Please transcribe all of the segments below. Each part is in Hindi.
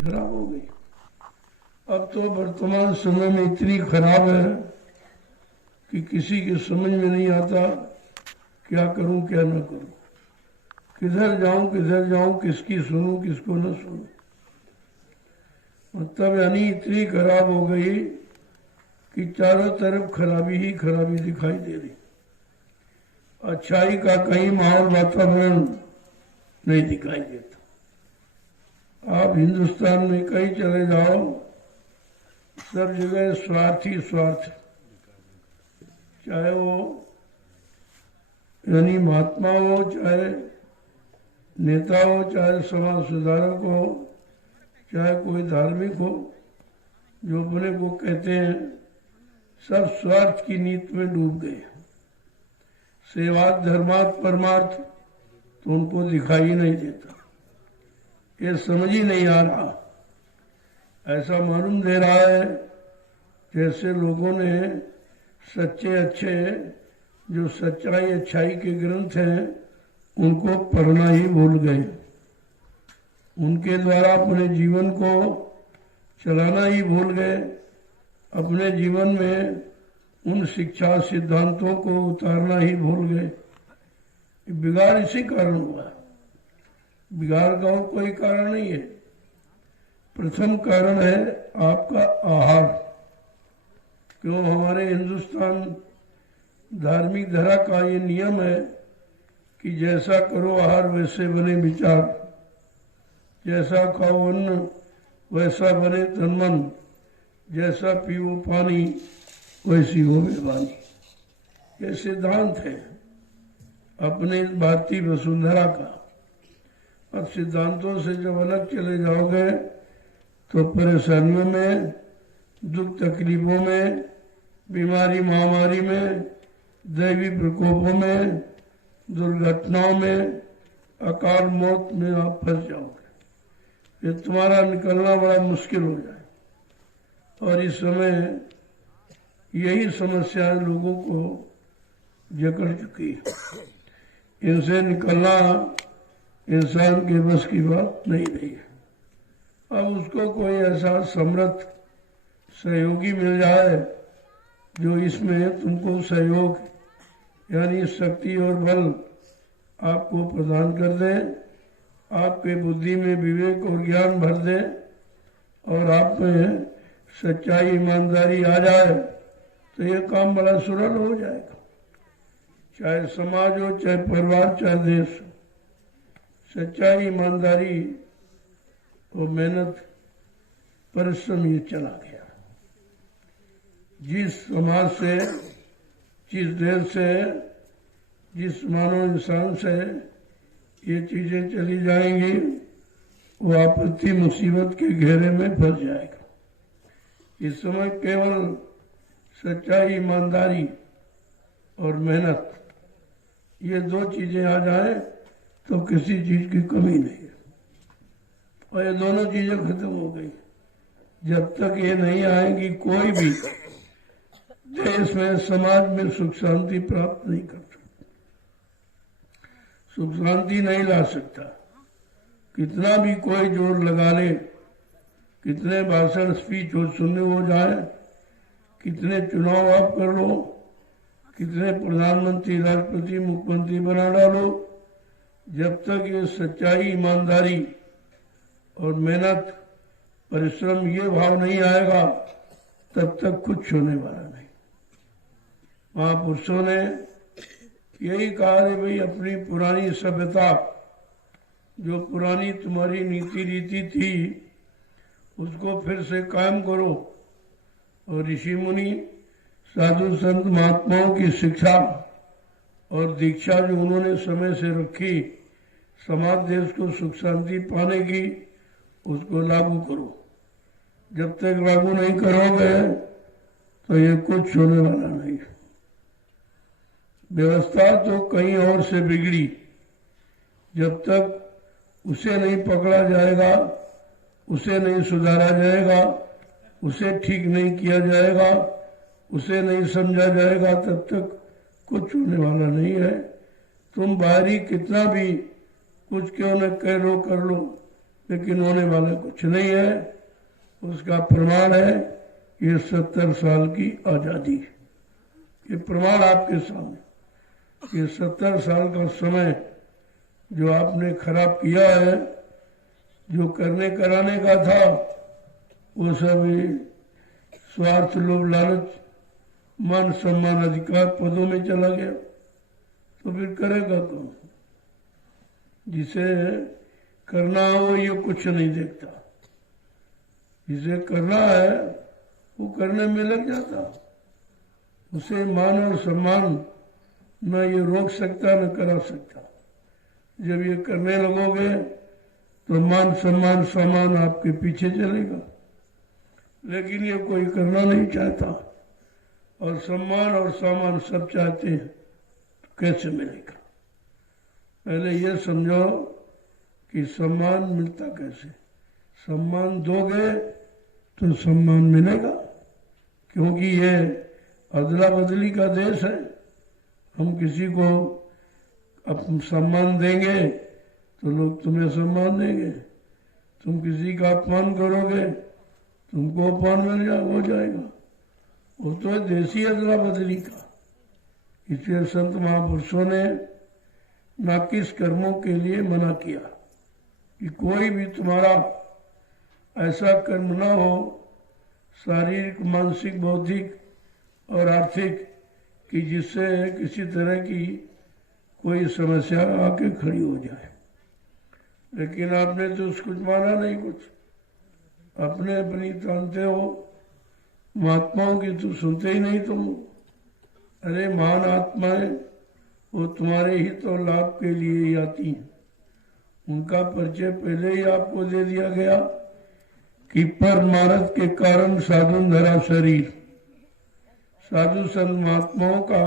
खराब हो गई। अब तो वर्तमान समय में इतनी खराब है कि किसी की समझ में नहीं आता क्या करूं क्या न करूं, किधर जाऊं, किसकी सुनूं किसको न सुनूं। मतलब यानी इतनी खराब हो गई कि चारों तरफ खराबी ही खराबी दिखाई दे रही। अच्छाई का कहीं माहौल वातावरण नहीं दिखाई देता। आप हिंदुस्तान में कहीं चले जाओ, सब जगह स्वार्थ ही स्वार्थ, चाहे वो यानी महात्मा हो, चाहे नेता हो, चाहे समाज सुधारक हो, चाहे कोई धार्मिक हो, जो अपने को कहते हैं, सब स्वार्थ की नीति में डूब गए। सेवात धर्मात परमार्थ तो उनको दिखाई नहीं देता, ये समझ ही नहीं आ रहा। ऐसा मालूम दे रहा है जैसे लोगों ने सच्चे अच्छे जो सच्चाई अच्छाई के ग्रंथ हैं उनको पढ़ना ही भूल गए, उनके द्वारा अपने जीवन को चलाना ही भूल गए, अपने जीवन में उन शिक्षा सिद्धांतों को उतारना ही भूल गए। बिगाड़ इसी कारण हुआ, बिगाड़ का और कोई कारण नहीं है। प्रथम कारण है आपका आहार। क्यों हमारे हिंदुस्तान धार्मिक धरा का ये नियम है कि जैसा करो आहार वैसे बने विचार, जैसा खाओ अन्न वैसा बने तन मन, जैसा पीओ पानी वैसी हो बेवानी। ये सिद्धांत है अपने भारतीय वसुंधरा का। अब सिद्धांतों से जब अलग चले जाओगे तो परेशानियों में, दुख तकलीफों में, बीमारी महामारी में, दैवी प्रकोपों में, दुर्घटनाओं में, अकाल मौत में आप फंस जाओगे। ये तुम्हारा निकलना बड़ा मुश्किल हो जाए। और इस समय यही समस्याएं लोगों को जकड़ चुकी है। इनसे निकलना इंसान के बस की बात नहीं रही है। अब उसको कोई ऐसा समर्थ सहयोगी मिल जाए जो इसमें तुमको सहयोग यानी शक्ति और बल आपको प्रदान कर दे, आपके बुद्धि में विवेक और ज्ञान भर दे और आप में सच्चाई ईमानदारी आ जाए तो ये काम बड़ा सरल हो जाएगा। चाहे समाज हो, चाहे परिवार, चाहे देश हो, सच्चाई ईमानदारी और मेहनत परिश्रम ये चला गया। जिस समाज से, जिस देश से, जिस मानव इंसान से ये चीजें चली जाएंगी वो आपत्ति मुसीबत के घेरे में फंस जाएगा। इस समय केवल सच्चाई ईमानदारी और मेहनत ये दो चीजें आ जाए तो किसी चीज की कमी नहीं है। और ये दोनों चीजें खत्म हो गई। जब तक ये नहीं आएंगी कोई भी देश में, समाज में सुख शांति प्राप्त नहीं कर सकता, सुख शांति नहीं ला सकता। कितना भी कोई जोर लगा ले, कितने भाषण स्पीच हो सुनने हो जाए, कितने चुनाव आप कर लो, कितने प्रधानमंत्री राष्ट्रपति मुख्यमंत्री बना डालो, जब तक ये सच्चाई ईमानदारी और मेहनत परिश्रम ये भाव नहीं आएगा तब तक कुछ होने वाला नहीं। महापुरुषों ने यही कहा है भाई अपनी पुरानी सभ्यता, जो पुरानी तुम्हारी नीति रीति थी उसको फिर से कायम करो। और ऋषि मुनि साधु संत महात्माओं की शिक्षा और दीक्षा जो उन्होंने समय से रखी समाज देश को सुख शांति पाने की, उसको लागू करो। जब तक लागू नहीं करोगे तो ये कुछ होने वाला नहीं। व्यवस्था तो कहीं और से बिगड़ी, जब तक उसे नहीं पकड़ा जाएगा, उसे नहीं सुधारा जाएगा, उसे ठीक नहीं किया जाएगा, उसे नहीं समझा जाएगा, तब तक कुछ होने वाला नहीं है। तुम बाहरी कितना भी कुछ क्यों न कह लो कर लो, लेकिन होने वाला कुछ नहीं है। उसका प्रमाण है ये 70 साल की आजादी। ये प्रमाण आपके सामने, ये 70 साल का समय जो आपने खराब किया है, जो करने कराने का था वो सब स्वार्थ, लोभ, लालच, मान सम्मान, अधिकार, पदों में चला गया, तो फिर करेगा कौन? जिसे करना हो ये कुछ नहीं देखता, जिसे करना है वो करने में लग जाता। उसे मान और सम्मान न ये रोक सकता न करा सकता। जब ये करने लगोगे तो मान सम्मान सामान आपके पीछे चलेगा, लेकिन ये कोई करना नहीं चाहता और सम्मान और सामान सब चाहते हैं, तो कैसे मिलेगा? पहले ये समझो कि सम्मान मिलता कैसे। सम्मान दोगे तो सम्मान मिलेगा, क्योंकि ये अदला बदली का देश है। हम किसी को सम्मान देंगे तो लोग तुम्हें सम्मान देंगे, तुम किसी का अपमान करोगे तुमको अपमान हो जाएगा। वो तो देसी अदला बदली का। इसलिए संत महापुरुषों ने नाकिस कर्मों के लिए मना किया कि कोई भी तुम्हारा ऐसा कर्म न हो, शारीरिक, मानसिक, बौद्धिक और आर्थिक, कि जिससे किसी तरह की कोई समस्या आके खड़ी हो जाए। लेकिन आपने तो कुछ माना नहीं, कुछ अपने अपनी तानते हो। महात्माओं की तो सुनते ही नहीं तुम। अरे महान आत्माएं वो तुम्हारे हित और लाभ के लिए ही आती हैं। उनका परिचय पहले ही आपको दे दिया गया कि परमार्थ के कारण साधु धरा शरीर। साधु संत महात्माओं का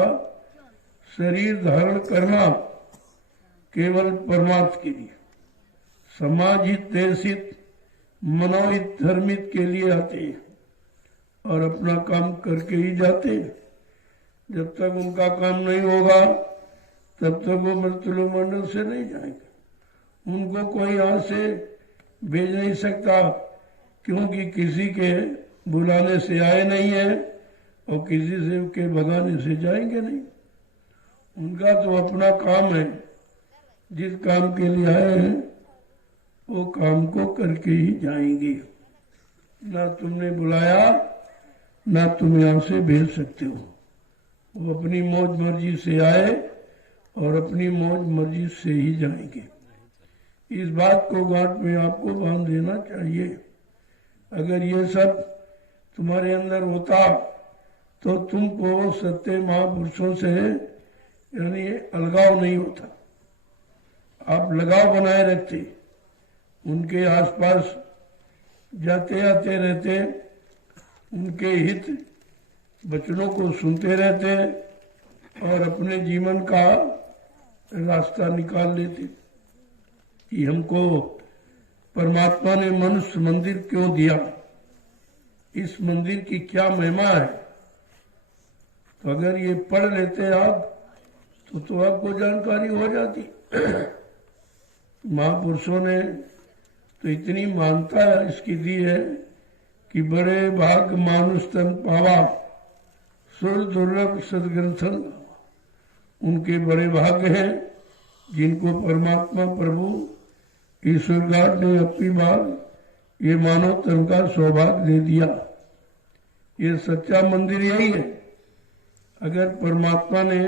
शरीर धारण करना केवल परमार्थ के लिए, समाज हित, देश हित, मनोहित, धर्मित के लिए आते हैं और अपना काम करके ही जाते हैं। जब तक उनका काम नहीं होगा तब तक वो मृत्युलोक मंडल से नहीं जाएंगे। उनको कोई यहाँ से भेज नहीं सकता, क्योंकि किसी के बुलाने से आए नहीं है और किसी से के भगाने से जाएंगे नहीं। उनका तो अपना काम है, जिस काम के लिए आए हैं वो काम को करके ही जाएंगे। ना तुमने बुलाया ना तुम यहाँ से भेज सकते हो। वो अपनी मौज मर्जी से आए और अपनी मौज मर्जी से ही जाएंगे। इस बात को गांठ में आपको बांध देना चाहिए। अगर ये सब तुम्हारे अंदर होता तो तुमको सत्य महापुरुषों से यानी अलगाव नहीं होता, आप लगाव बनाए रखते, उनके आसपास जाते आते रहते, उनके हित वचनों को सुनते रहते और अपने जीवन का रास्ता निकाल लेते कि हमको परमात्मा ने मनुष्य मंदिर क्यों दिया, इस मंदिर की क्या महिमा है। तो अगर ये पढ़ लेते आप तो आपको जानकारी हो जाती। महापुरुषों ने तो इतनी मानता इसकी दी है कि बड़े भाग मानुष तन पावा, सुर दुर्लभ सदग्रंथन। उनके बड़े भाग्य हैं जिनको परमात्मा प्रभु ईश्वर गाड ने अपनी बार ये मानव तन का सौभाग्य दे दिया। ये सच्चा मंदिर यही है। अगर परमात्मा ने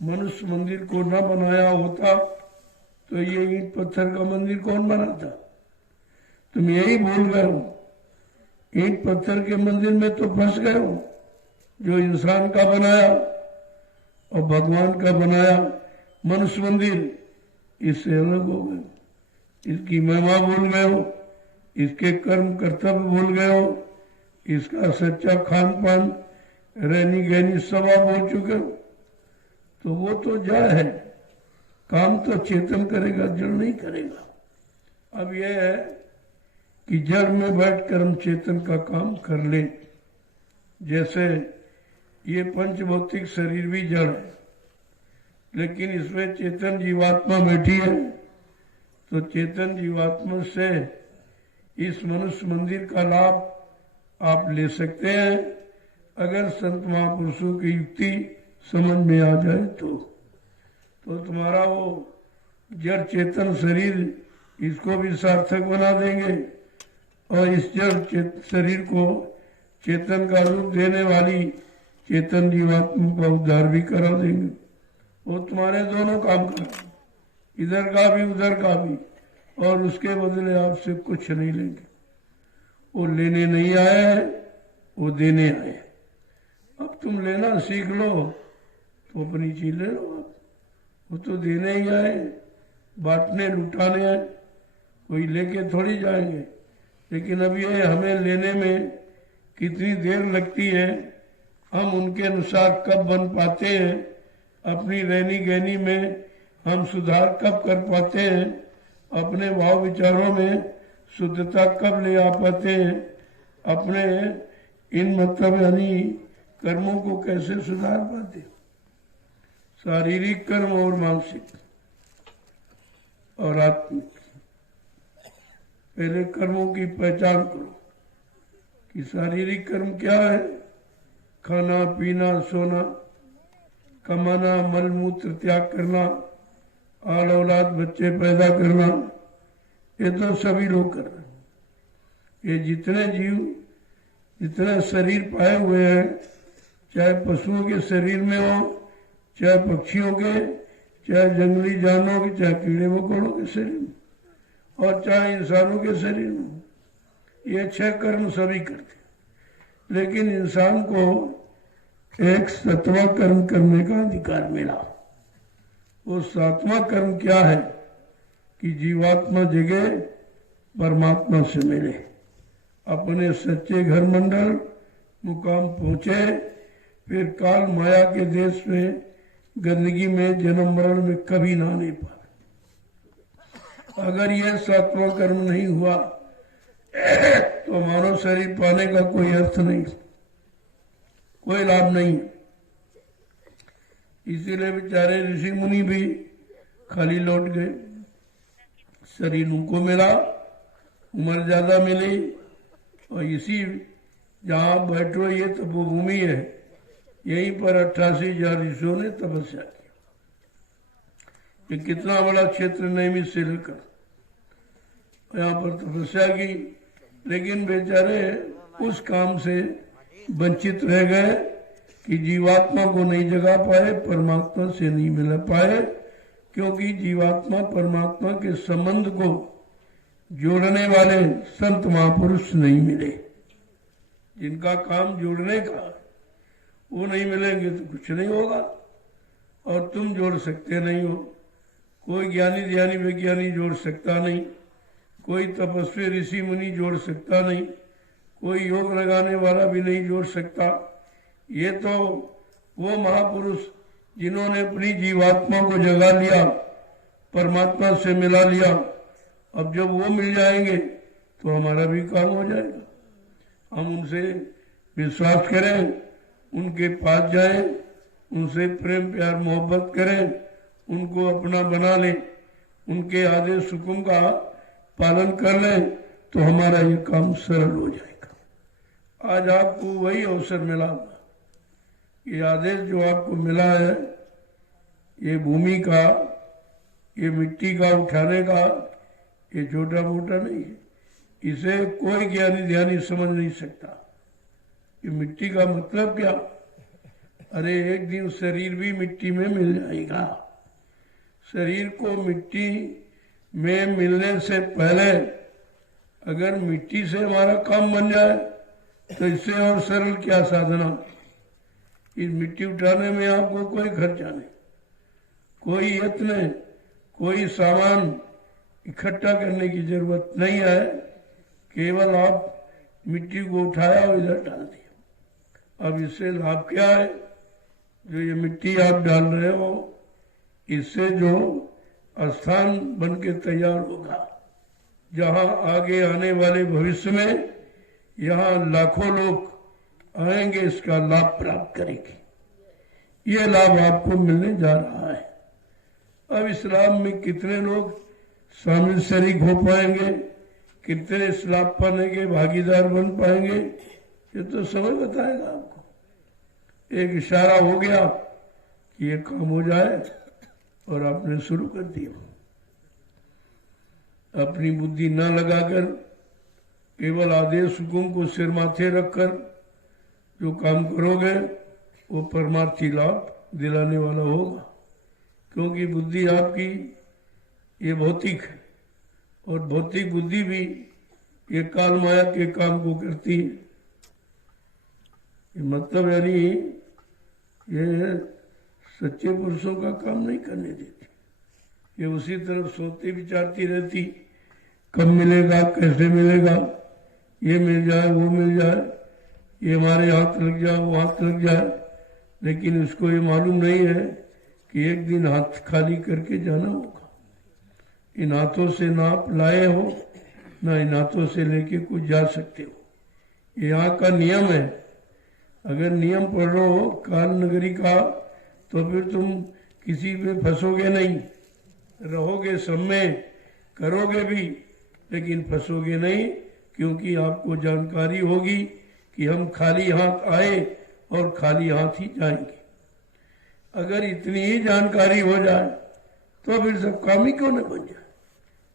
मनुष्य मंदिर को न बनाया होता तो ये ईंट पत्थर का मंदिर कौन बनाता? तुम यही भूल गए हो। ईंट पत्थर के मंदिर में तो फंस गए हो। जो इंसान का बनाया और भगवान का बनाया मनुष्य मंदिर, इससे अलग हो गए। इसकी महिमा भूल गए हो, इसके कर्म कर्तव्य भूल गए हो, इसका सच्चा खान पान रहनी गहनी सब आप हो चुके हो। तो वो तो जड़ है, काम तो चेतन करेगा, जड़ नहीं करेगा। अब यह है कि जड़ में बैठकर हम चेतन का काम कर ले। जैसे ये पंचभौतिक शरीर भी जड़ है, लेकिन इसमें चेतन जीवात्मा बैठी है, तो चेतन जीवात्मा से इस मनुष्य मंदिर का लाभ आप ले सकते हैं अगर संत महापुरुषों की युक्ति समझ में आ जाए तो तुम्हारा वो जड़ चेतन शरीर इसको भी सार्थक बना देंगे और इस जड़ शरीर को चेतन का रूप देने वाली चेतन जीवात्मा का उद्धार भी करा देंगे। वो तुम्हारे दोनों काम करा, इधर का भी उधर का भी, और उसके बदले आपसे कुछ नहीं लेंगे। वो लेने नहीं आए हैं, वो देने आए हैं। अब तुम लेना सीख लो तो अपनी चीज ले लो। आप वो तो देने ही आए, बांटने लुटाने आए, कोई लेके थोड़ी जाएंगे। लेकिन अब ये हमें लेने में कितनी देर लगती है, हम उनके अनुसार कब बन पाते हैं, अपनी रहनी गहनी में हम सुधार कब कर पाते हैं, अपने भाव विचारों में शुद्धता कब ले आ पाते हैं, अपने इन मतलब यानी कर्मों को कैसे सुधार पाते, शारीरिक कर्म और मानसिक और आत्मिक। पहले कर्मों की पहचान करो कि शारीरिक कर्म क्या है। खाना पीना सोना, कमाना, मल मूत्र त्याग करना, आल औलाद बच्चे पैदा करना, ये तो सभी लोग कर रहे हैं। ये जितने जीव जितने शरीर पाए हुए हैं, चाहे पशुओं के शरीर में हो, चाहे पक्षियों के, चाहे जंगली जानवरों के, चाहे कीड़े मकोड़ों के शरीर में, और चाहे इंसानों के शरीर में, ये 6 कर्म सभी करते। लेकिन इंसान को एक 7वां कर्म करने का अधिकार मिला। वो 7वां कर्म क्या है कि जीवात्मा जगह परमात्मा से मिले, अपने सच्चे घर मंडल मुकाम पहुंचे, फिर काल माया के देश में गंदगी में जन्म मरण में कभी ना आने पाए। अगर यह 7वां कर्म नहीं हुआ तो मानव शरीर पाने का कोई अर्थ नहीं, कोई लाभ नहीं। इसीलिए बेचारे ऋषि मुनि भी खाली लौट गए। शरीर उनको मिला, उम्र ज्यादा मिली, और इसी जहां बैठो ये तपोभूमि है, यहीं पर 88,000 ऋषियों ने तपस्या की। ये कितना बड़ा क्षेत्र नैमिष से लेकर यहाँ पर तपस्या की, लेकिन बेचारे उस काम से वंचित रह गए कि जीवात्मा को नहीं जगा पाए, परमात्मा से नहीं मिल पाए, क्योंकि जीवात्मा परमात्मा के संबंध को जोड़ने वाले संत महापुरुष नहीं मिले। जिनका काम जोड़ने का, वो नहीं मिलेंगे तो कुछ नहीं होगा, और तुम जोड़ सकते नहीं हो। कोई ज्ञानी ध्यानी वैज्ञानिक जोड़ सकता नहीं, कोई तपस्वी ऋषि मुनि जोड़ सकता नहीं, कोई योग लगाने वाला भी नहीं जोड़ सकता। ये तो वो महापुरुष जिन्होंने अपनी जीवात्मा को जगा लिया, परमात्मा से मिला लिया। अब जब वो मिल जाएंगे तो हमारा भी काम हो जाएगा। हम उनसे विश्वास करें, उनके पास जाएं, उनसे प्रेम प्यार मोहब्बत करें, उनको अपना बना लें, उनके आदेश हुक्म का पालन कर लें, तो हमारा ये काम सरल हो जाएगा। आज आपको वही अवसर मिला, ये आदेश जो आपको मिला है, ये भूमि का, ये मिट्टी का उठाने का, ये छोटा मोटा नहीं है। इसे कोई ज्ञानी ध्यानी समझ नहीं सकता। ये मिट्टी का मतलब क्या? अरे एक दिन शरीर भी मिट्टी में मिल जाएगा। शरीर को मिट्टी में मिलने से पहले अगर मिट्टी से हमारा काम बन जाए तो इससे और सरल क्या साधना। इस मिट्टी उठाने में आपको कोई खर्चा नहीं, कोई यत्न, कोई सामान इकट्ठा करने की जरूरत नहीं है। केवल आप मिट्टी को उठाया और इधर डाल दिया। अब इससे लाभ क्या है? जो ये मिट्टी आप डाल रहे हो, इससे जो स्थान बन के तैयार होगा, जहां आगे आने वाले भविष्य में यहाँ लाखों लोग आएंगे, इसका लाभ प्राप्त करेंगे। ये लाभ आपको मिलने जा रहा है। अब इस लाभ में कितने लोग शामिल शरीक हो पाएंगे, कितने इस लाभ पाने के भागीदार बन पाएंगे, ये तो समय बताएगा आपको। एक इशारा हो गया कि ये काम हो जाए और आपने शुरू कर दिया। अपनी बुद्धि न लगाकर केवल आदेश हुकुम को सिर माथे रखकर जो काम करोगे वो परमार्थी लाभ दिलाने वाला होगा, क्योंकि बुद्धि आपकी ये भौतिक है और भौतिक बुद्धि भी ये काल माया के काम को करती है। ये मतलब यानी ये सच्चे पुरुषों का काम नहीं करने देती, ये उसी तरफ सोचती विचारती रहती, कब मिलेगा, कैसे मिलेगा, ये मिल जाए, वो मिल जाए, ये हमारे हाथ लग जाए, वो हाथ लग जाए। लेकिन उसको ये मालूम नहीं है कि एक दिन हाथ खाली करके जाना होगा। इन हाथों से ना आप लाए हो, ना इन हाथों से लेके कुछ जा सकते हो। ये यहाँ का नियम है। अगर नियम पढ़ो काल नगरी का तो फिर तुम किसी में फंसोगे नहीं, रहोगे सब में, करोगे भी, लेकिन फंसोगे नहीं, क्योंकि आपको जानकारी होगी कि हम खाली हाथ आए और खाली हाथ ही जाएंगे। अगर इतनी ही जानकारी हो जाए तो फिर सब काम ही क्यों न बन जाए।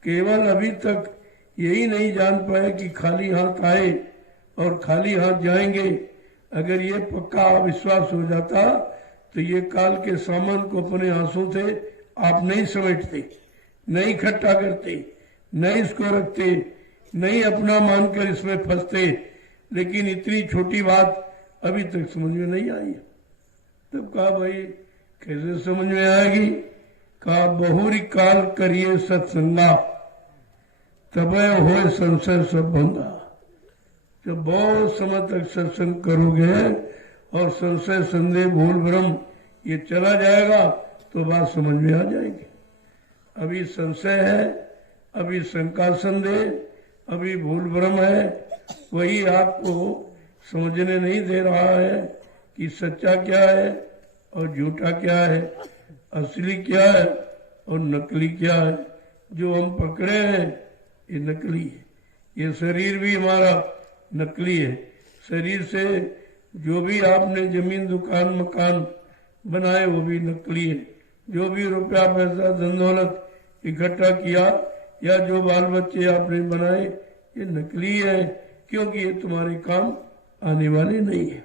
केवल अभी तक यही नहीं जान पाए कि खाली हाथ आए और खाली हाथ जाएंगे। अगर ये पक्का विश्वास हो जाता तो ये काल के सामान को अपने हाथों से आप नहीं समेटते, नहीं इकट्ठा करते, नहीं इसको रखते, नहीं अपना मानकर इसमें फंसते। लेकिन इतनी छोटी बात अभी तक समझ में नहीं आई। तब कहा भाई कैसे समझ में आएगी। कहा बहुरी काल करिए सत्संगा, तबे होए संशय सब भंगा। जब बहुत समय तक सत्संग करोगे और संशय संदेह भूल भ्रम ये चला जाएगा तो बात समझ में आ जाएगी। अभी संशय है, अभी शंका संदेह, अभी भूल भ्रम है, वही आपको समझने नहीं दे रहा है कि सच्चा क्या है और झूठा क्या है, असली क्या है और नकली क्या है। जो हम पकड़े हैं ये नकली है। ये शरीर भी हमारा नकली है। शरीर से जो भी आपने जमीन दुकान मकान बनाए वो भी नकली है। जो भी रुपया पैसा धन दौलत इकट्ठा किया या जो बाल बच्चे आपने बनाए ये नकली है, क्योंकि ये तुम्हारे काम आने वाले नहीं है।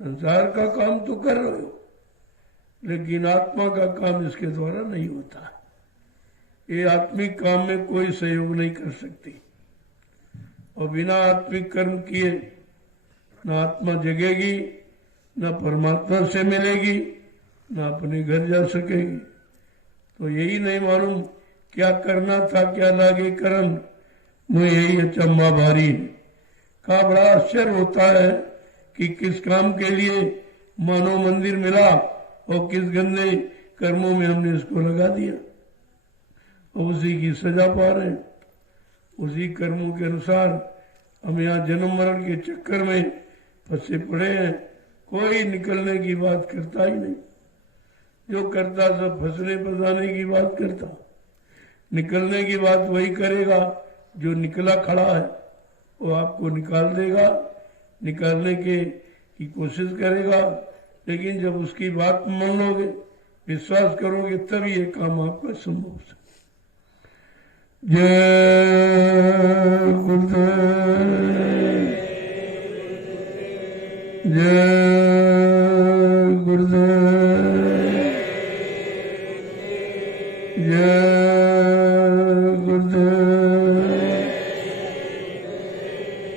संसार का काम तो कर रहे हो, लेकिन आत्मा का काम इसके द्वारा नहीं होता। ये आत्मिक काम में कोई सहयोग नहीं कर सकती और बिना आत्मिक कर्म किए न आत्मा जगेगी, न परमात्मा से मिलेगी, न अपने घर जा सकेगी। तो यही नहीं मालूम क्या करना था, क्या लागे करम, मुझे यही अचंबा भारी है। का बड़ा आश्चर्य होता है कि किस काम के लिए मानव मंदिर मिला और किस गंदे कर्मों में हमने इसको लगा दिया और उसी की सजा पा रहे हैं। उसी कर्मों के अनुसार हम यहाँ जन्म मरण के चक्कर में फंसे पड़े हैं। कोई निकलने की बात करता ही नहीं। जो करता सब फंसने फंसाने की बात करता। निकलने की बात वही करेगा जो निकला खड़ा है, वो आपको निकाल देगा, निकालने की कोशिश करेगा। लेकिन जब उसकी बात मान लोगे, विश्वास करोगे, तभी ये काम आपका संभव है। जय गुरुदेव, जय गुरुदेव, जय गुरुदेव,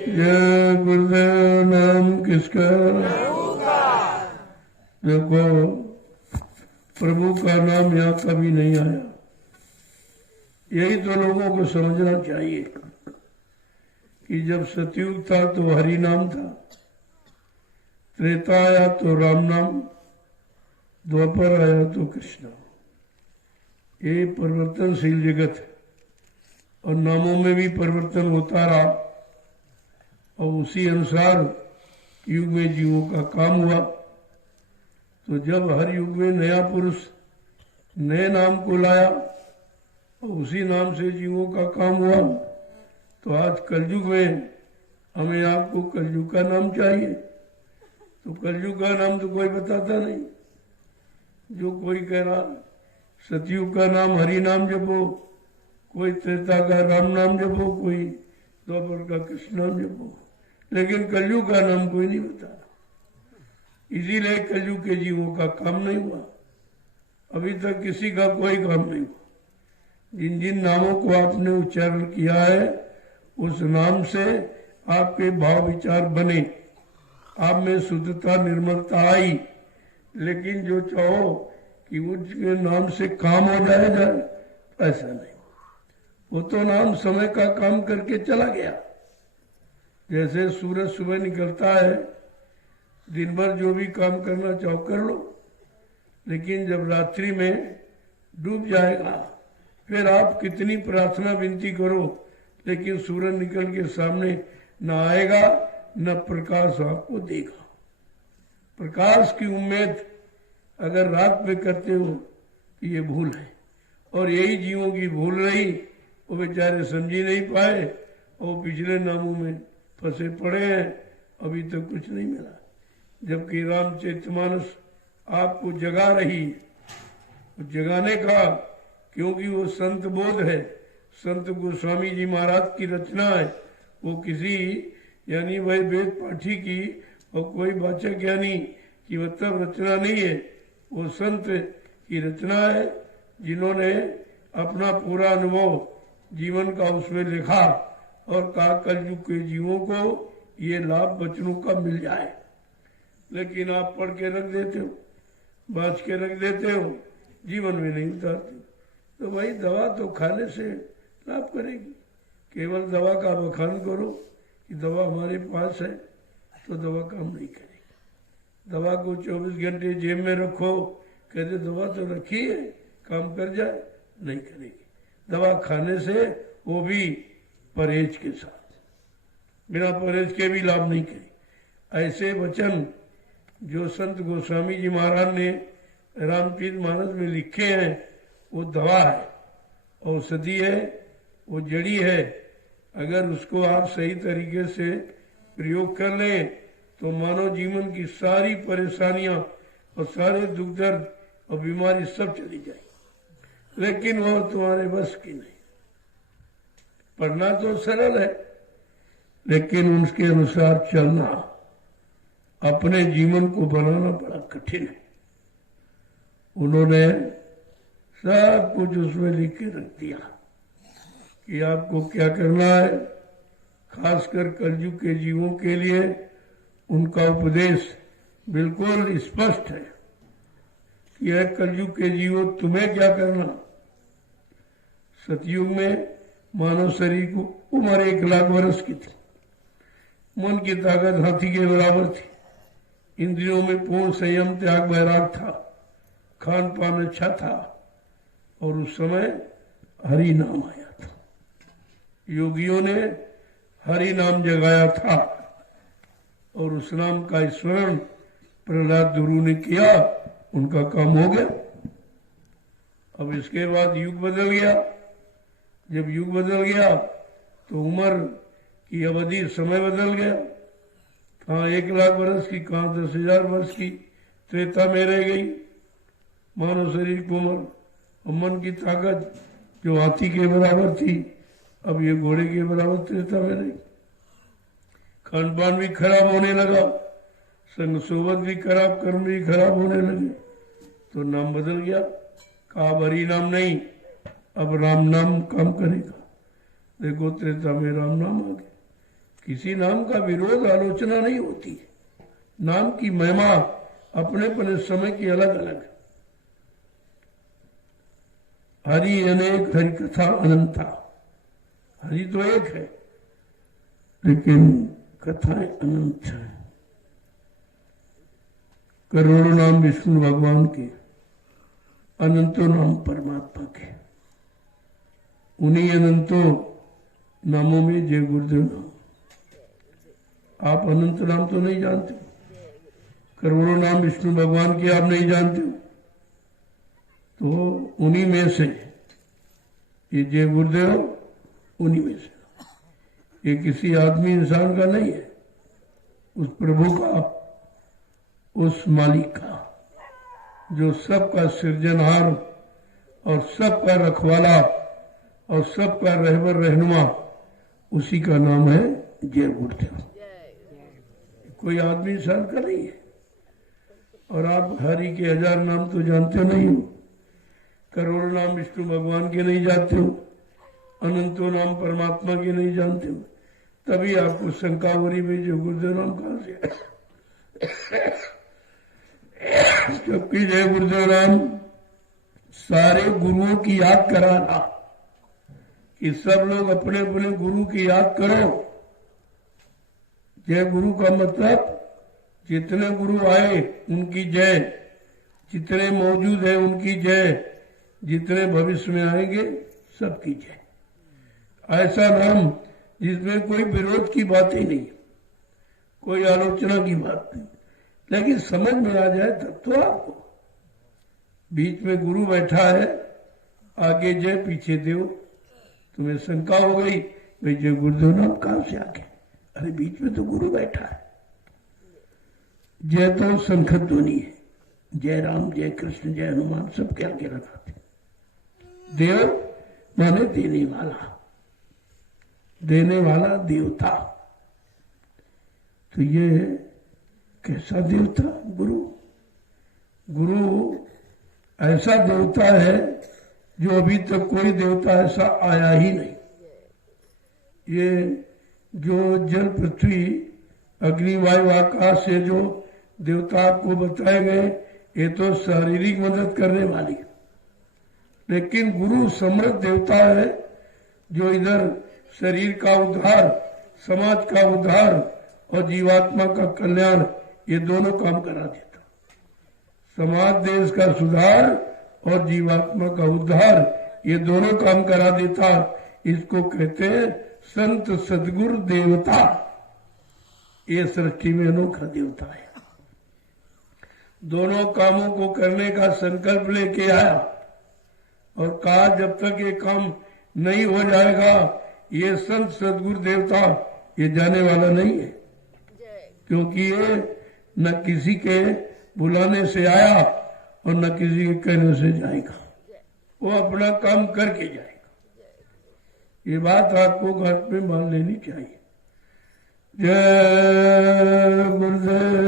जय गुरुदेव। नाम किसका? देखो प्रभु का नाम यहाँ कभी नहीं आया। यही तो लोगों को समझना चाहिए कि जब सतयुग था तो हरि नाम था, त्रेता आया तो राम नाम, द्वापर आया तो कृष्ण। ये परिवर्तनशील जगत है और नामों में भी परिवर्तन होता रहा और उसी अनुसार युग में जीवों का काम हुआ। तो जब हर युग में नया पुरुष नए नाम को लाया और उसी नाम से जीवों का काम हुआ। तो आज कलयुग में हमें आपको कलयुग का नाम चाहिए, तो कलयुग का नाम तो कोई बताता नहीं। जो कोई कह रहा सतयुग का नाम हरि नाम जपो, कोई त्रेता का राम नाम जपो, कोई द्वापर का कृष्ण नाम जपो, लेकिन कलयुग का नाम कोई नहीं बता। इसीलिए कलयुग के जीवों का काम नहीं हुआ, अभी तक किसी का कोई काम नहीं हुआ। जिन जिन नामों को आपने उच्चारण किया है उस नाम से आपके भाव विचार बने, आप में शुद्धता निर्मलता आई, लेकिन जो चाहो कि उसके नाम से काम हो जाएगा ऐसा नहीं। वो तो नाम समय का काम करके चला गया। जैसे सूरज सुबह निकलता है, दिन भर जो भी काम करना चाहो कर लो, लेकिन जब रात्रि में डूब जाएगा फिर आप कितनी प्रार्थना विनती करो, लेकिन सूरज निकल के सामने न आएगा न प्रकाश आपको देगा। प्रकाश की उम्मीद अगर रात में करते हो कि ये भूल है, और यही जीवों की भूल रही, वो बेचारे समझी नहीं पाए और पिछले नामों में फंसे पड़े हैं, अभी तक कुछ नहीं मिला। जबकि रामचरितमानस आपको जगा रही है, जगाने का, क्योंकि वो संत बोध है, संत गोस्वामी जी महाराज की रचना है। वो किसी यानी वह वेद पाठी की और कोई वाचक ज्ञानी की मतलब रचना नहीं है, वो संत की रचना है, जिन्होंने अपना पूरा अनुभव जीवन का उसमें लिखा और कहा कलयुग के जीवों को ये लाभ वचनों का मिल जाए। लेकिन आप पढ़ के रख देते हो, बाँच के रख देते हो, जीवन में नहीं उतारते। तो भाई दवा तो खाने से लाभ करेगी, केवल दवा का बखान करो कि दवा हमारे पास है, तो दवा काम नहीं करेगी। दवा को 24 घंटे जेब में रखो, कहते दवा तो रखी है काम कर जाए, नहीं करेगी। दवा खाने से वो भी परहेज के साथ, बिना परहेज के भी लाभ नहीं करेगी। ऐसे वचन जो संत गोस्वामी जी महाराज ने रामचरितमानस में लिखे हैं वो दवा है, औषधि है, वो जड़ी है। अगर उसको आप सही तरीके से प्रयोग कर लें तो मानव जीवन की सारी परेशानियां और सारे दुख दर्द और बीमारी सब चली जाएगी, लेकिन वो तुम्हारे बस की नहीं। पढ़ना तो सरल है, लेकिन उसके अनुसार चलना, अपने जीवन को बनाना बड़ा कठिन है। उन्होंने सब कुछ उसमें लिख के रख दिया कि आपको क्या करना है। खासकर कलयुग के जीवों के लिए उनका उपदेश बिल्कुल स्पष्ट है कि यह कलयुग के जीवों तुम्हें क्या करना। सतयुग में मानव शरीर को उम्र 1 लाख वर्ष की थी, मन की ताकत हाथी के बराबर थी, इंद्रियों में पूर्ण संयम त्याग वैराग था, खान पान अच्छा था, और उस समय हरि नाम आया था। योगियों ने हरि नाम जगाया था और उस नाम का स्मरण प्रहलाद गुरु ने किया, उनका काम हो गया। अब इसके बाद युग बदल गया। जब युग बदल गया तो उम्र की अवधि, समय बदल गया। कहाँ 1 लाख वर्ष की, कहाँ 10,000 वर्ष की त्रेता में रह गई मानव शरीर की उम्र। और मन की ताकत जो हाथी के बराबर थी, अब ये घोड़े के बराबर त्रेता में रही। खान पान भी खराब होने लगा, संग सोबत भी खराब, कर्म भी खराब होने लगे, तो नाम बदल गया। कहा हरि नाम नहीं, अब राम नाम काम करेगा। देखो त्रेता में राम नाम आ गया। किसी नाम का विरोध आलोचना नहीं होती, नाम की महिमा अपने अपने समय की अलग अलग। हरि अनेक, हरि कथा अनंता। हरि तो एक है, लेकिन कथाएं अनंत है। करोड़ों नाम विष्णु भगवान के, अनंतों नाम परमात्मा के। उन्हीं अनंतों नामों में जय गुरुदेव नाम। आप अनंत नाम तो नहीं जानते, करोड़ों नाम विष्णु भगवान के आप नहीं जानते हो, तो उन्हीं में से ये जय गुरुदेव उन्हीं में से, ये किसी आदमी इंसान का नहीं है, उस प्रभु का, उस मालिक का, जो सबका सृजनहार और सबका रखवाला और सबका रहबर रहनुमा, उसी का नाम है जय गुरुदेव। कोई आदमी इंसान का नहीं है। और आप हरि के 1000 नाम तो जानते हो नहीं हो, करोड़ों नाम विष्णु भगवान के नहीं जानते हो, अनंतों नाम परमात्मा के नहीं जानते हो, तभी आपको शंका हो रही, भाई जय गुरुदेव नाम कहां से आया? जबकि जय गुरुदेव नाम सारे गुरुओं की याद करा रहा कि सब लोग अपने अपने गुरु की याद करो। जय गुरु का मतलब जितने गुरु आए उनकी जय, जितने मौजूद है उनकी जय, जितने भविष्य में आएंगे सबकी जय। ऐसा नाम जिसमें कोई विरोध की बात ही नहीं, कोई आलोचना की बात नहीं, लेकिन समझ में आ जाए तब तो आपको। बीच में गुरु बैठा है, आगे जय पीछे देव, तुम्हें शंका हो गई भाई जय गुरुदेव नाम कहां से आ गया? अरे बीच में तो गुरु बैठा है। जय तो शंख ध्वनि है, जय राम जय कृष्ण जय हनुमान सब के आगे लगाते। देव माने देने वाला, देने वाला देवता। तो ये कैसा देवता? गुरु। गुरु ऐसा देवता है जो अभी तक कोई देवता ऐसा आया ही नहीं। ये जो जल पृथ्वी अग्नि वायु आकाश से जो देवता आपको बताए गए, ये तो शारीरिक मदद करने वाली, लेकिन गुरु समर्थ देवता है जो इधर शरीर का उद्धार, समाज का उद्धार और जीवात्मा का कल्याण, ये दोनों काम करा देता। समाज देश का सुधार और जीवात्मा का उद्धार, ये दोनों काम करा देता। इसको कहते हैं संत सदगुरु देवता। ये सृष्टि में अनोखा देवता है। दोनों कामों को करने का संकल्प लेके आया और कहा जब तक ये काम नहीं हो जाएगा, ये संत सदगुरु देवता ये जाने वाला नहीं है, क्योंकि ये न किसी के बुलाने से आया और न किसी के कहने से जाएगा, वो अपना काम करके जाएगा। ये बात आपको घर में मान लेनी चाहिए। जय गुरुदेव,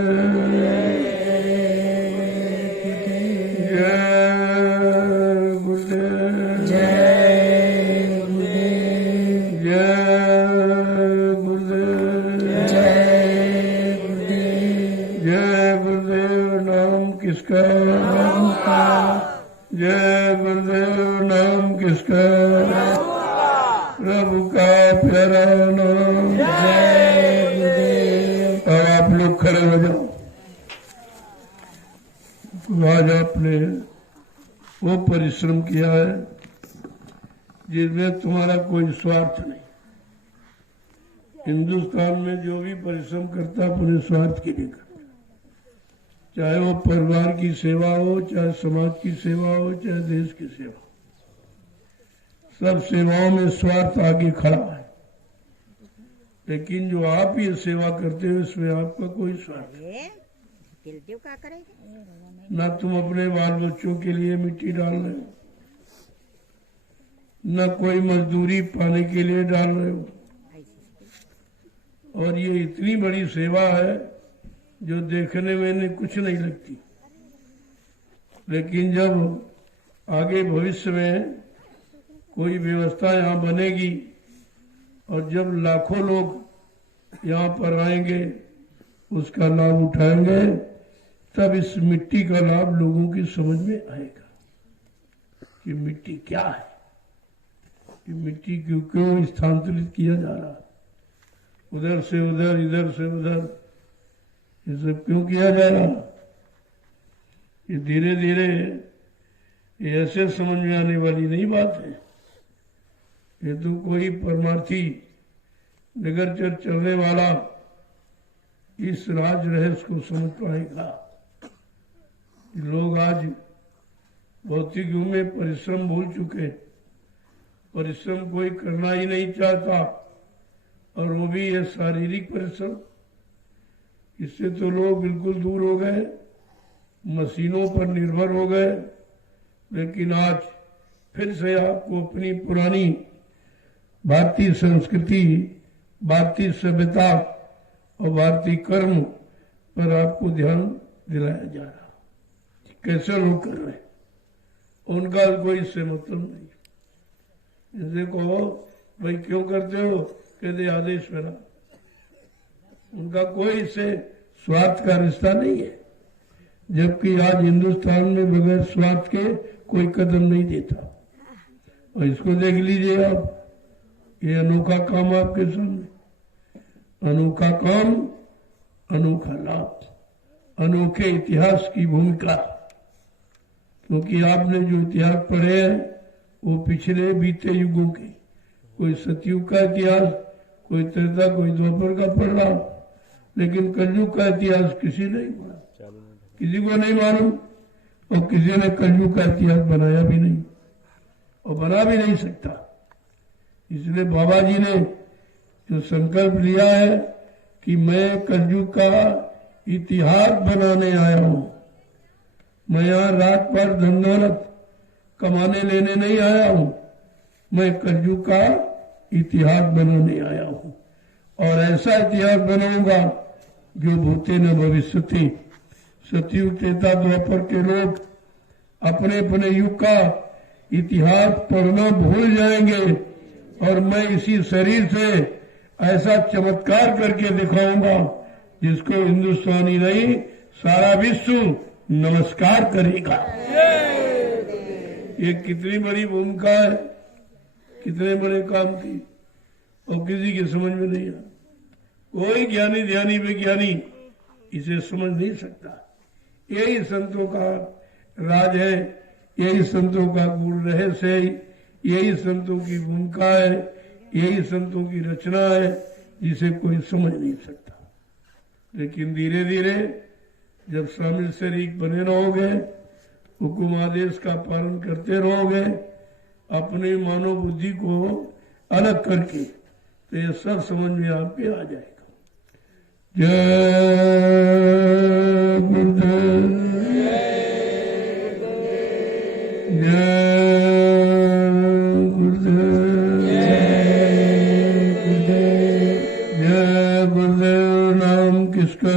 जय गुरुदेव, जय गुरुदेव, जय गुरुदेव, जय गुरुदेव, जय गुरुदेव। नाम किसका? जय गुरुदेव। नाम किसका? प्रभु का प्यारा नाम। जय गुरुदेव। अब आप लोग खड़े हो जाओ। आज आपने वो परिश्रम किया है जिसमें तुम्हारा कोई स्वार्थ नहीं। हिंदुस्तान में जो भी परिश्रम करता अपने स्वार्थ के लिए करता, चाहे वो परिवार की सेवा हो, चाहे समाज की सेवा हो, चाहे देश की सेवा, सब सेवाओं में स्वार्थ आगे खड़ा है। लेकिन जो आप ये सेवा करते हो इसमें आपका कोई स्वार्थ नहीं। ना तुम अपने बाल बच्चों के लिए मिट्टी डाल रहे हो, न कोई मजदूरी पाने के लिए डाल रहे हो, और ये इतनी बड़ी सेवा है जो देखने में कुछ नहीं लगती, लेकिन जब आगे भविष्य में कोई व्यवस्था यहाँ बनेगी और जब लाखों लोग यहाँ पर आएंगे, उसका लाभ उठाएंगे, तब इस मिट्टी का लाभ लोगों की समझ में आएगा कि मिट्टी क्या है, कि मिट्टी क्यों स्थानांतरित किया जा रहा है, उधर से उधर, इधर से उधर, ये सब क्यों किया जा रहा। ये धीरे धीरे ये ऐसे समझ में आने वाली नहीं बात है। ये तो कोई परमार्थी निगरचर चलने वाला इस राज रहस्य को समझ पाएगा। लोग आज भौतिक युग में परिश्रम भूल चुके, परिश्रम कोई करना ही नहीं चाहता, और वो भी है शारीरिक परिश्रम। इससे तो लोग बिल्कुल दूर हो गए, मशीनों पर निर्भर हो गए। लेकिन आज फिर से आपको अपनी पुरानी भारतीय संस्कृति, भारतीय सभ्यता और भारतीय कर्म पर आपको ध्यान दिलाया जा रहा। कैसे लोग कर रहे हैं, उनका कोई इससे मतलब नहीं। इनसे कहो भाई क्यों करते हो, कहते आदेश मेरा। उनका कोई इससे स्वार्थ का रिश्ता नहीं है, जबकि आज हिंदुस्तान में बगैर स्वार्थ के कोई कदम नहीं देता। और इसको देख लीजिए आप, ये अनोखा काम आपके सामने, अनोखा काम अनोखा लाभ, अनोखे इतिहास की भूमिका। क्योंकि आपने जो इतिहास पढ़े हैं वो पिछले बीते युगों के, कोई सतयुग का इतिहास, कोई त्रेता, कोई द्वापर का पढ़ रहा, लेकिन कलयुग का इतिहास किसी ने नहीं पढ़ा, किसी को नहीं मालूम, और किसी ने कलयुग का इतिहास बनाया भी नहीं और बना भी नहीं सकता। इसलिए बाबा जी ने जो संकल्प लिया है कि मैं कलयुग का इतिहास बनाने आया हूं, मैं यहां रात भर धन दौलत कमाने लेने नहीं आया हूं, मैं कलयुग का इतिहास बनाने आया हूं। और ऐसा इतिहास बनाऊंगा जो भूते न भविष्यति। सतयुग त्रेता द्वापर के लोग अपने अपने युग का इतिहास पढ़ना भूल जाएंगे, और मैं इसी शरीर से ऐसा चमत्कार करके दिखाऊंगा जिसको हिंदुस्तानी नहीं सारा विश्व नमस्कार करेगा। ये कितनी बड़ी भूमिका है, कितने बड़े काम की, और किसी की समझ में नहीं आ। कोई ज्ञानी ध्यानी विज्ञानी इसे समझ नहीं सकता। यही संतों का राज है, यही संतों का गुण रहस्य है, यही संतों की भूमिका है, यही संतों की रचना है, जिसे कोई समझ नहीं सकता। लेकिन धीरे धीरे जब शामिल शरीक बने रहोगे, हुकुम आदेश का पालन करते रहोगे, अपने मानव बुद्धि को अलग करके, तो ये सब समझ में आपके आ जाएगा। जय गुरुदेव, जय गुरुदेव, जय गुरुदेव। नाम किसका?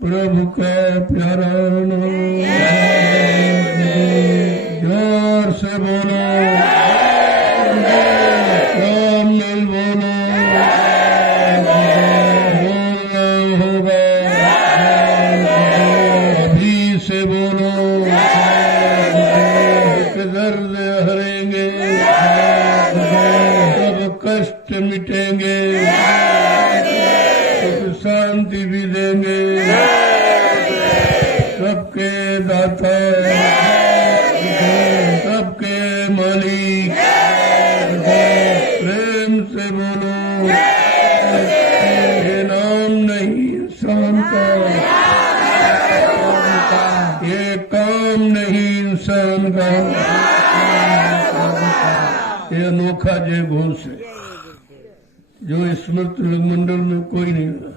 प्रभु का प्यारा नाम। जोर से बोलो, राम नहीं बोलो, बोलना होगा, अभी से बोलो। दर्द हरेंगे, सब कष्ट मिटेंगे, शांति भी देंगे। सबके दाता, सबके मालिक, प्रेम से बोलो। ये नाम नहीं इंसान का, ये काम नहीं इंसान का, ये अनोखा जय घोष है जो स्मृत मंडल में कोई नहीं लगा।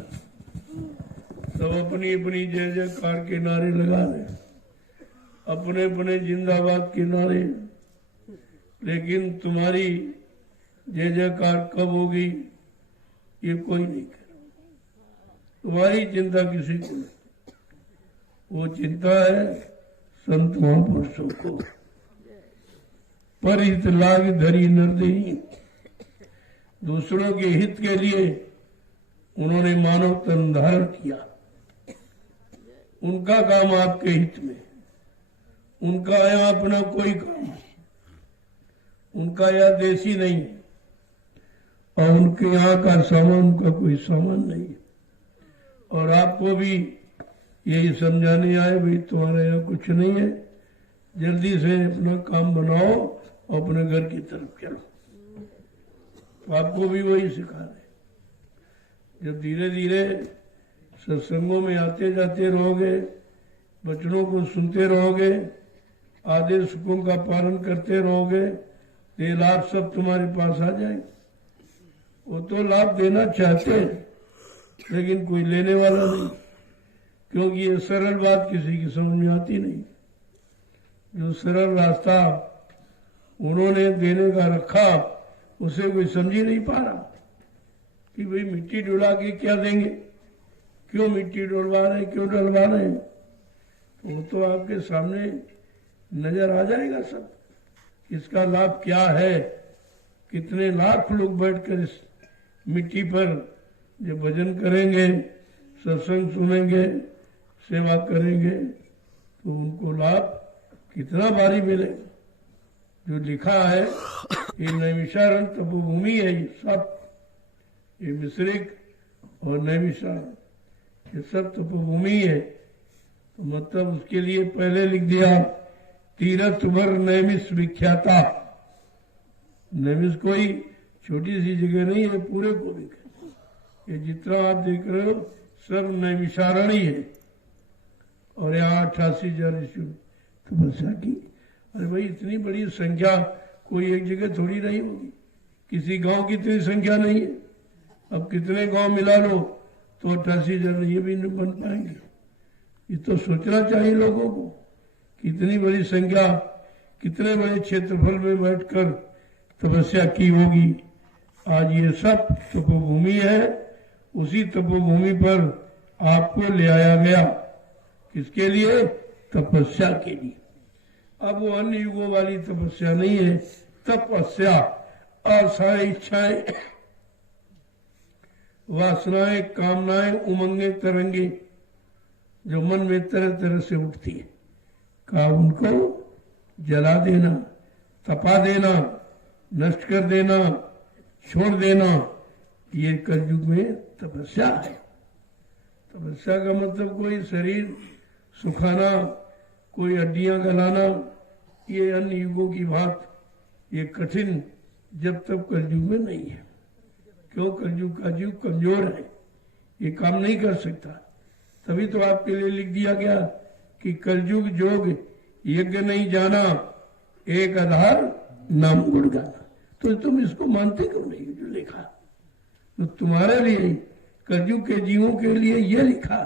सब अपनी अपनी जय जयकार के नारे लगा रहे, अपने अपने जिंदाबाद के नारे, लेकिन तुम्हारी जय जयकार कब होगी ये कोई नहीं करे। तुम्हारी चिंता किसी को नहीं, वो चिंता है संत महापुरुषों को। परिहित लाग धरी नरदेही, दूसरों के हित के लिए उन्होंने मानव तन धारण किया। उनका काम आपके हित में, उनका यहाँ अपना कोई काम नहीं, उनका यहाँ देशी नहीं है, और उनके यहाँ का सामान उनका कोई सामान नहीं है। और आपको भी यही समझाने आए भाई तुम्हारे यहाँ कुछ नहीं है, जल्दी से अपना काम बनाओ और अपने घर की तरफ चलो। तो आपको भी वही सिखा रहे। जब धीरे धीरे सत्संगों में आते जाते रहोगे, वचनों को सुनते रहोगे, आदेश हुकुम का पालन करते रहोगे, ये लाभ सब तुम्हारे पास आ जाएंगे। वो तो लाभ देना चाहते हैं लेकिन कोई लेने वाला नहीं, क्योंकि ये सरल बात किसी की समझ में आती नहीं। जो सरल रास्ता उन्होंने देने का रखा उसे कोई समझ ही नहीं पा रहा कि भाई मिट्टी डुला के क्या देंगे, क्यों मिट्टी डलवा रहे हैं, क्यों डलवा रहे हैं। तो वो तो आपके सामने नजर आ जाएगा सब, इसका लाभ क्या है। कितने लाख लोग बैठकर इस मिट्टी पर जब भजन करेंगे, सत्संग सुनेंगे, सेवा करेंगे, तो उनको लाभ कितना भारी मिलेगा। जो लिखा है ये नैमिषारण्य तपोभूमि है, ये सब, ये मिश्रिक और नैमिषारण्य ये सब तपोभूमि है। तो मतलब उसके लिए पहले लिख दिया तीरथ भर नैमिष विख्याता। नैमिष कोई छोटी सी जगह नहीं है, पूरे को भी ये जितना आप देख रहे हो सब नैमिषारण्य है। और यहाँ 88,000 तपस्या की। अरे भाई इतनी बड़ी संख्या कोई एक जगह थोड़ी नहीं होगी, किसी गांव की इतनी संख्या नहीं है। अब कितने गांव मिला लो तो 88,000 ये भी नहीं बन पाएंगे। ये तो सोचना चाहिए लोगों को, कितनी बड़ी संख्या कितने बड़े क्षेत्रफल में बैठकर तपस्या की होगी। आज ये सब तपोभूमि है, उसी तपोभूमि पर आपको ले आया गया, किसके लिए? तपस्या के लिए। अब वो अन्य युगों वाली तपस्या नहीं है, तपस्या आशाएं, इच्छाएं, वासनाएं, कामनाएं, उमंगे, तरंगे जो मन में तरह तरह से उठती है, का उनको जला देना, तपा देना, नष्ट कर देना, छोड़ देना, ये कलयुग में तपस्या है। तपस्या का मतलब कोई शरीर सुखाना, कोई हड्डियां गलाना, ये अन्य युगों की बात, ये कठिन जब तक कलयुग में नहीं है। क्यों? कलयुग का जीव कमजोर है, ये काम नहीं कर सकता। तभी तो आपके लिए लिख दिया गया कि कलयुग जोग यज्ञ नहीं जाना, एक आधार नाम गुण गाना। तो तुम इसको मानते क्यों नहीं जो लिखा? तो तुम्हारे लिए कलयुग के जीवों के लिए ये लिखा,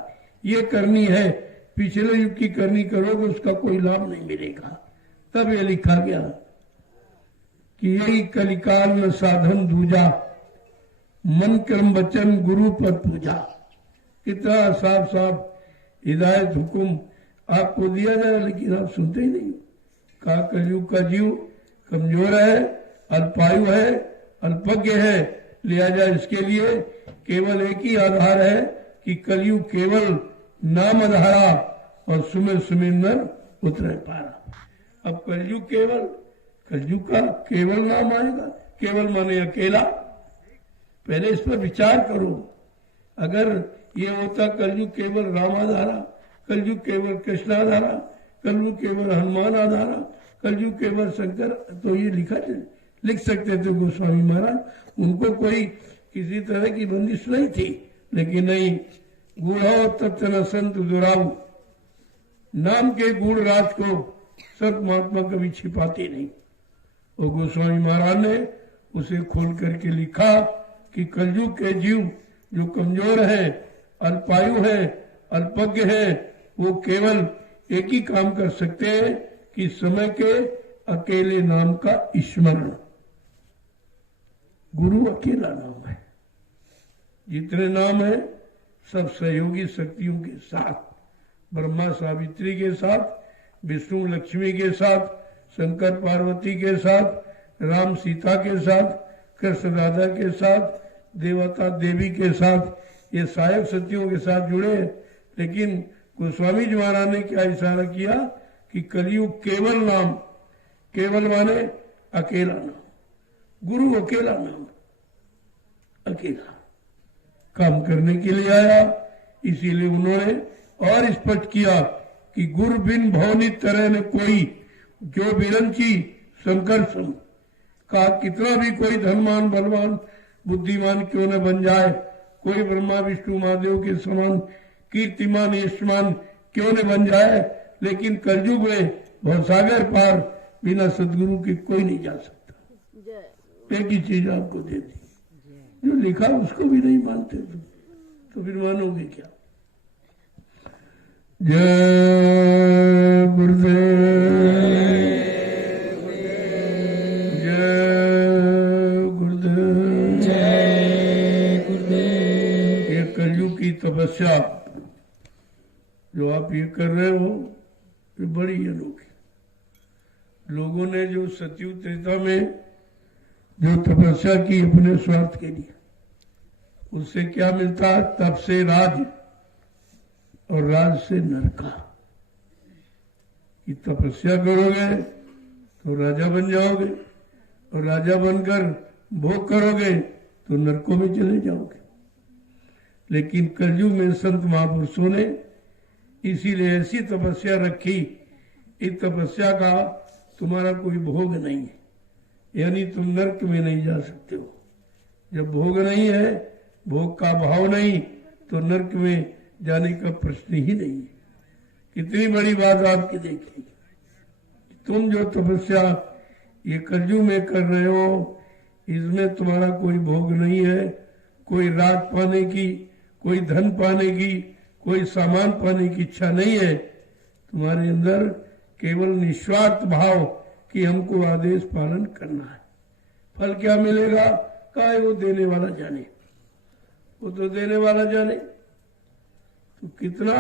ये करनी है, पिछले युग की करनी करोगे उसका कोई लाभ नहीं मिलेगा। तब ये लिखा गया कि यही कलिकाल में साधन दूजा, मन कर्म वचन गुरु पद पूजा। कितना साफ साफ हिदायत हुक्म आपको दिया जाए, लेकिन आप सुनते ही नहीं। कहा कलयुग का जीव कमजोर है, अल्पायु है, अल्पज्ञ है, लिया जाए इसके लिए केवल एक ही आधार है कि कलयुग केवल नाम आधारा और सुमिर सुमिर उतरे पारा। अब कलयुग केवल, कलयुग का केवल नाम आएगा, केवल माने अकेला। पहले इस पर विचार करो। अगर ये होता कलयुग केवल राम आधारा, कलयुग केवल कृष्ण आधारा, कलयुग केवल हनुमान आधारा, कलयुग केवल शंकर, तो ये लिख सकते थे गोस्वामी महाराज। उनको कोई किसी तरह की बंदिश नहीं थी, लेकिन नहीं, गुढ़ो तत्व न संत दुराऊ, नाम के गुण राज को सब महात्मा कभी छिपाते नहीं। और गोस्वामी महाराज ने उसे खोल करके लिखा कि कलयुग के जीव जो कमजोर है, अल्पायु है, अल्पज्ञ है, वो केवल एक ही काम कर सकते हैं कि समय के अकेले नाम का स्मरण। गुरु अकेला नाम है, जितने नाम है सब सहयोगी शक्तियों के साथ, ब्रह्मा सावित्री के साथ, विष्णु लक्ष्मी के साथ, शंकर पार्वती के साथ, राम सीता के साथ, कृष्ण राधा के साथ, देवता देवी के साथ, ये सहायक शक्तियों के साथ जुड़े। लेकिन गोस्वामी जी महाराज ने क्या इशारा किया कि कलयुग केवल नाम, केवल माने अकेला नाम, गुरु अकेला नाम, अकेला काम करने के लिए आया। इसीलिए उन्होंने और स्पष्ट किया कि गुरु बिन भवनी तरह न कोई, जो बिरंची शंकर सम। कहा कितना भी कोई धनवान बलवान बुद्धिमान क्यों न बन जाए, कोई ब्रह्मा विष्णु महादेव के समान कीर्तिमान यशमान क्यों न बन जाए, लेकिन कलयुग में भवसागर पार बिना सदगुरु के कोई नहीं जा सकता। एक ही चीज आपको दे दी, जो लिखा उसको भी नहीं मानते तुम, तो फिर मानोगे क्या? जय गुरुदेव, जय गुरुदेव, जय गुरुदेव। ये कलयुग की तपस्या जो आप ये कर रहे हो, ये बड़ी अनोखी। लोगों ने जो सतयुग त्रेता में जो तपस्या की अपने स्वार्थ के लिए, उससे क्या मिलता है? तप से राज और राज से नरका। कि तपस्या करोगे तो राजा बन जाओगे, और राजा बनकर भोग करोगे तो नरकों में चले जाओगे। लेकिन कलयुग में संत महापुरुषों ने इसीलिए ऐसी तपस्या रखी, इस तपस्या का तुम्हारा कोई भोग नहीं है, यानी तुम नरक में नहीं जा सकते हो। जब भोग नहीं है, भोग का भाव नहीं, तो नरक में जाने का प्रश्न ही नहीं है। कितनी बड़ी बात आपकी देखिए, तुम जो तपस्या ये कलयुग में कर रहे हो, इसमें तुम्हारा कोई भोग नहीं है, कोई राज पाने की, कोई धन पाने की, कोई सामान पाने की इच्छा नहीं है। तुम्हारे अंदर केवल निस्वार्थ भाव कि हमको आदेश पालन करना है। फल क्या मिलेगा? काहे वो देने वाला जाने, वो तो देने वाला जाने। तो कितना,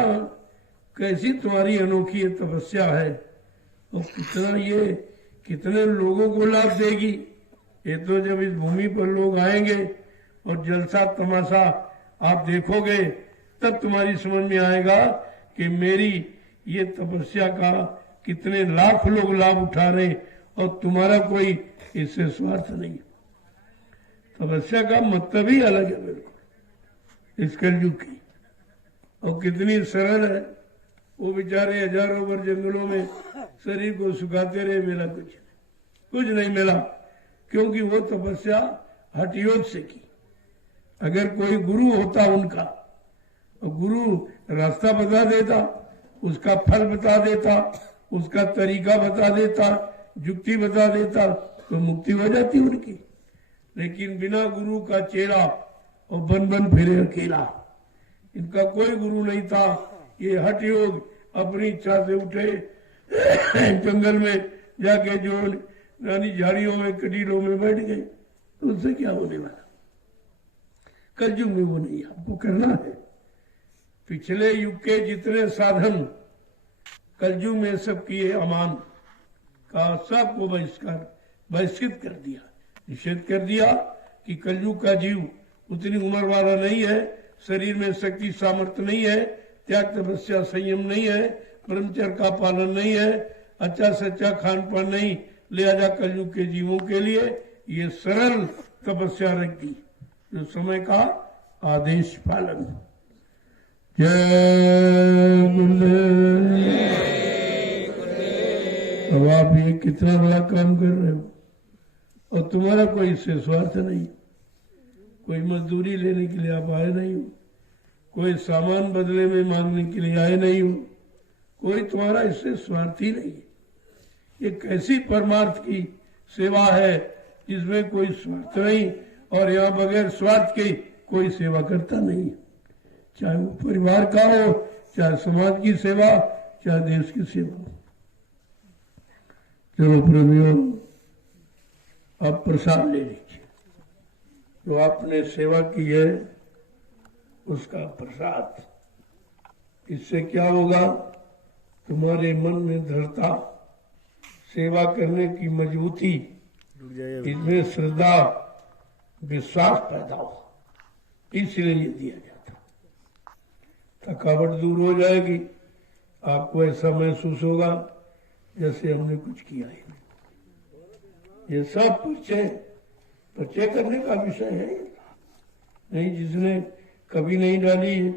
कैसी तुम्हारी अनोखी ये तपस्या है, और कितना ये कितने लोगों को लाभ देगी। ये तो जब इस भूमि पर लोग आएंगे और जलसा तमाशा आप देखोगे, तब तुम्हारी समझ में आएगा कि मेरी ये तपस्या का कितने लाख लोग लाभ उठा रहे, और तुम्हारा कोई इससे स्वार्थ नहीं। तपस्या का मतलब ही अलग है बिल्कुल इस कलयुग की, और कितनी सरल है। वो बेचारे हजारों वर्ष जंगलों में शरीर को सुखाते रहे, मिला कुछ नहीं मिला, क्योंकि वो तपस्या हठ योग से की। अगर कोई गुरु होता उनका, और गुरु रास्ता बता देता, उसका फल बता देता, उसका तरीका बता देता, युक्ति बता देता, तो मुक्ति हो जाती उनकी। लेकिन बिना गुरु का चेला और बन बन फिरे अकेला, इनका कोई गुरु नहीं था। ये हठ योग अपनी इच्छा से उठे, जंगल में जाके जो रानी झाड़ियों में कटीलों में बैठ गए, तो उससे क्या होने वाला? कलयुग में वो नहीं, आपको करना है। पिछले युग के जितने साधन कलयुग में सब किए अमान का, सबको बहिष्कृत कर दिया, निषेध कर दिया कि कलयुग का जीव उतनी उम्र वाला नहीं है, शरीर में शक्ति सामर्थ्य नहीं है, त्याग तपस्या संयम नहीं है, ब्रह्मचर्य का पालन नहीं है, अच्छा सच्चा खान पान नहीं, लिहाजा कलयुग के जीवों के लिए ये सरल तपस्या रख दी, जो समय का आदेश पालन। जय गुरुदेव। अब आप ये कितना बड़ा काम कर रहे हो, और तुम्हारा कोई इससे स्वार्थ नहीं, कोई मजदूरी लेने के लिए आप आए नहीं हो, कोई सामान बदले में मांगने के लिए आए नहीं हो, कोई तुम्हारा इससे स्वार्थ ही नहीं है। ये कैसी परमार्थ की सेवा है जिसमें कोई स्वार्थ नहीं, और यहाँ बगैर स्वार्थ के कोई सेवा करता नहीं, चाहे वो परिवार का हो, चाहे समाज की सेवा, चाहे देश की सेवा। चलो प्रेमियों, आप प्रसाद ले लीजिए, जो आपने सेवा की है उसका प्रसाद। इससे क्या होगा? तुम्हारे मन में दृढ़ता, सेवा करने की मजबूती, इसमें श्रद्धा विश्वास पैदा हो, इसलिए ये दिया जाता। थकावट दूर हो जाएगी, आपको ऐसा महसूस होगा जैसे हमने कुछ किया ही नहीं। ये सब परिचय करने का विषय है नहीं। जिसने कभी नहीं डाली,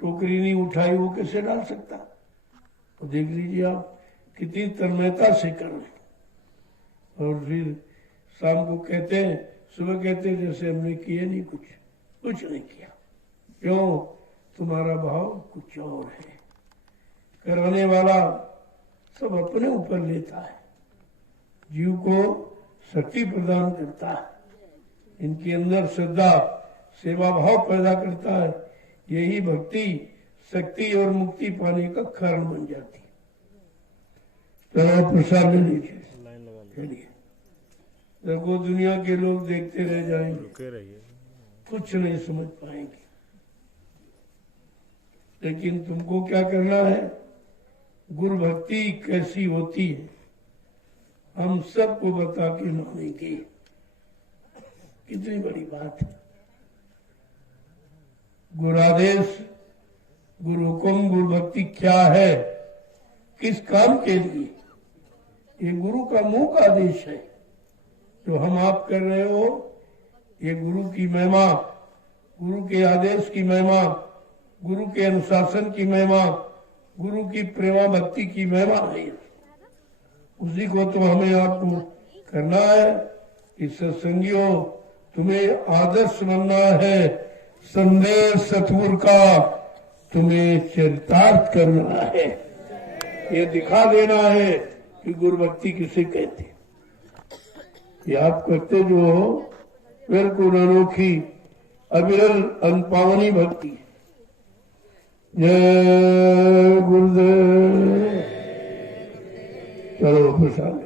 टोकरी नहीं उठाई, वो कैसे डाल सकता? तो देख लीजिए आप कितनी तन्मयता से कर रहे, और फिर शाम को कहते हैं, सुबह कहते हैं जैसे हमने किए नहीं, कुछ नहीं किया। क्यों? तुम्हारा भाव कुछ और है। कराने वाला सब अपने ऊपर लेता है, जीव को शक्ति प्रदान करता है, इनके अंदर श्रद्धा सेवा भाव पैदा करता है, यही भक्ति शक्ति और मुक्ति पाने का कारण बन जाती है। चलो प्रसाद ले लीजिए। चलिए, देखो दुनिया के लोग देखते रह जाएंगे, कुछ नहीं समझ पाएंगे, लेकिन तुमको क्या करना है, गुरु भक्ति कैसी होती है हम सबको बता के मानेंगे। कितनी बड़ी बात है। गुरुआदेश, गुरु हुक्म, गुरु भक्ति क्या है, किस काम के लिए, ये गुरु का मुंह का आदेश है जो हम आप कर रहे हो। ये गुरु की महिमा, गुरु के आदेश की महिमा, गुरु के अनुशासन की महिमा, गुरु की प्रेमा भक्ति की महिमा है। उसी को तो हमें आपको करना है कि सत्संगियों तुम्हें आदर्श बनना है, संदेश सतगुरु का तुम्हें चरितार्थ करना है, ये दिखा देना है कि गुरु भक्ति किसे कहते। ये आप करते जो हो बिल्कुल अनोखी अविरल अनपावनी भक्ति। जय गुरुदेव। चलो प्रसाद,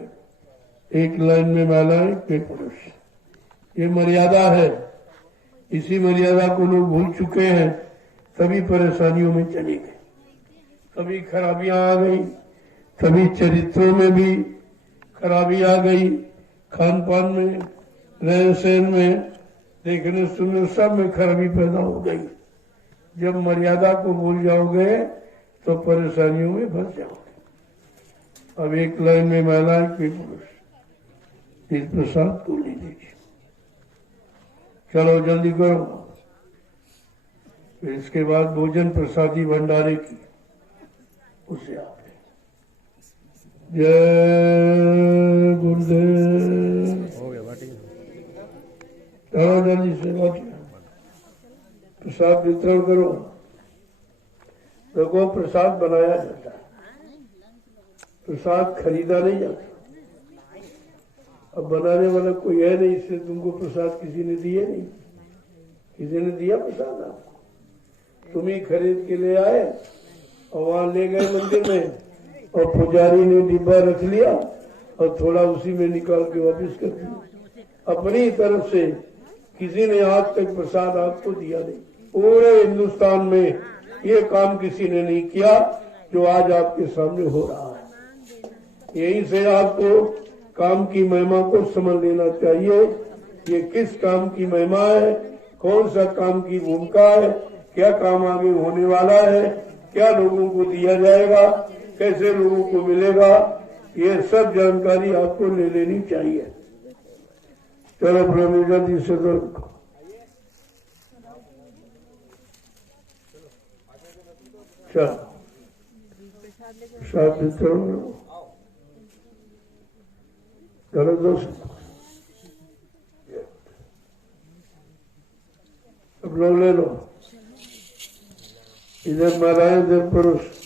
एक लाइन में महिलाएं फिर पुरुष, ये मर्यादा है। इसी मर्यादा को लोग भूल चुके हैं, तभी परेशानियों में चले गए, कभी खराबियां आ गई, कभी चरित्रों में भी खराबी आ गई, खान पान में, रहन सहन में, देखने सुनने सब में खराबी पैदा हो गई। जब मर्यादा को भूल जाओगे तो परेशानियों में फंस जाओगे। अब एक लाइन में महिलाएं फिर पुरुष, इस प्रसाद को ले लीजिए। चलो जल्दी करो। फिर इसके बाद भोजन प्रसादी भंडारे की, उसे आप जय गुरुदेव। हो गया बाटी। चलो जल्दी से बाटी प्रसाद वितरण करो। देखो प्रसाद बनाया जाता है, प्रसाद खरीदा नहीं जाता। अब बनाने वाला कोई है नहीं, इससे तुमको प्रसाद किसी ने दिए नहीं। किसी ने दिया प्रसाद आपको? तुम ही खरीद के ले आए और वहां ले गए मंदिर में, और पुजारी ने डिब्बा रख लिया और थोड़ा उसी में निकाल के वापस कर दिया। अपनी तरफ से किसी ने आज तक प्रसाद आपको दिया नहीं। पूरे हिंदुस्तान में ये काम किसी ने नहीं किया जो आज आपके सामने हो रहा है। यहीं से आपको काम की महिमा को समझ लेना चाहिए। ये किस काम की महिमा है, कौन सा काम की भूमिका है, क्या काम आगे होने वाला है, क्या लोगों को दिया जाएगा, कैसे लोगों को मिलेगा, ये सब जानकारी आपको ले लेनी चाहिए। चलो प्रभु जल्दी से दो। चलो प्रसाद वितरण चलो दोस्त, सब लोग ले लो। इधर महिलाएं, इधर पुरुष।